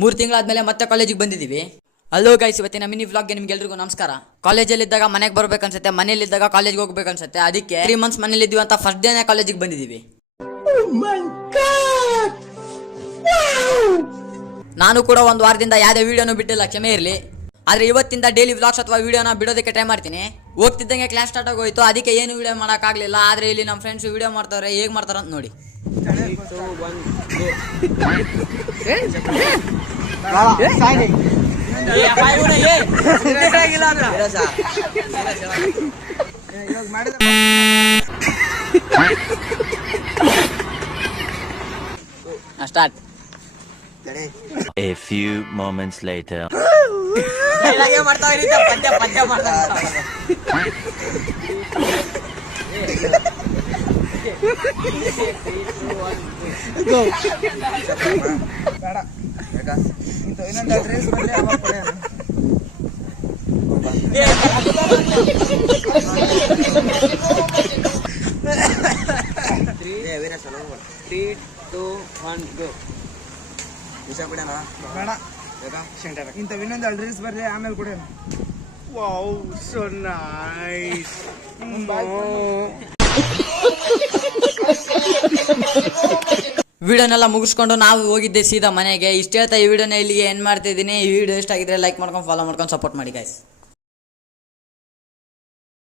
3 ತಿಂಗಳಾದ್ಮೇಲೆ ಮತ್ತೆ ಕಾಲೇಜಿಗೆ ಬಂದಿದ್ದೀವಿ. ಹಲೋ ಗೈಸ್, ಇವತ್ತಿನ ಮಿನಿ ವ್ಲಾಗ್ಗೆ ನಿಮ್ಗೆಲ್ರಿಗೂ ನಮಸ್ಕಾರ. ಕಾಲೇಜಲ್ಲಿದ್ದಾಗ ಮನೆಗೆ ಬರ್ಬೇಕನ್ಸುತ್ತೆ, ಮನೇಲಿದ್ದಾಗ ಕಾಲೇಜ್ಗೆ ಹೋಗ್ಬೇಕನ್ಸುತ್ತೆ. ಅದಕ್ಕೆ 3 months ಮನೇಲಿ ಇದ್ದೀವಿ ಅಂತ ಫಸ್ಟ್ ಡೇನೇ ಕಾಲೇಜಿಗೆ ಬಂದಿದ್ದೀವಿ. ನಾನು ಕೂಡ ಒಂದು ವಾರದಿಂದ ಯಾವುದೇ ವಿಡಿಯೋನು ಬಿಟ್ಟಿಲ್ಲ, ಕ್ಷಮೆ ಇರಲಿ. ಆದರೆ ಇವತ್ತಿಂದ ಡೈಲಿ ವ್ಲಾಗ್ಸ್ ಅಥವಾ ವಿಡಿಯೋನ ಬಿಡೋದಕ್ಕೆ ಟ್ರೈ ಮಾಡ್ತೀನಿ. ಹೋಗ್ತಿದ್ದಂಗೆ ಕ್ಲಾಸ್ ಸ್ಟಾರ್ಟ್ ಆಗೋಯ್ತು, ಅದಕ್ಕೆ ಏನು ವಿಡಿಯೋ ಮಾಡೋಕ್ಕಾಗಲಿಲ್ಲ. ಆದರೆ ಇಲ್ಲಿ ನಮ್ಮ ಫ್ರೆಂಡ್ಸ್ ವಿಡಿಯೋ ಮಾಡ್ತಾರೆ, ಹೇಗೆ ಮಾಡ್ತಾರೆ ಅಂತ ನೋಡಿ. Start. A few moments later. ಇಂಥ ಇನ್ನೊಂದು ಡ್ರೆಸ್ ಬರ್ಲಿ, ಆಮೇಲೆ ಕೂಡ ವಾವ್ ಸೋ ನೈಸ್. ವಿಡಿಯೋನೆಲ್ಲ ಮುಗಿಸ್ಕೊಂಡು ನಾವು ಹೋಗಿದ್ದೆ ಸೀದಾ ಮನೆಗೆ. ಇಷ್ಟ ಹೇಳ್ತಾ ಈ ವಿಡಿಯೋನ ಇಲ್ಲಿಗೆ ಎಂಡ್ ಮಾಡ್ತಿದ್ದೀನಿ. ಈ ವಿಡಿಯೋ ಇಷ್ಟ ಆಗಿದ್ರೆ ಲೈಕ್ ಮಾಡ್ಕೊಂಡು ಫಾಲೋ ಮಾಡ್ಕೊಂಡು ಸಪೋರ್ಟ್ ಮಾಡಿ ಗೈಸ್.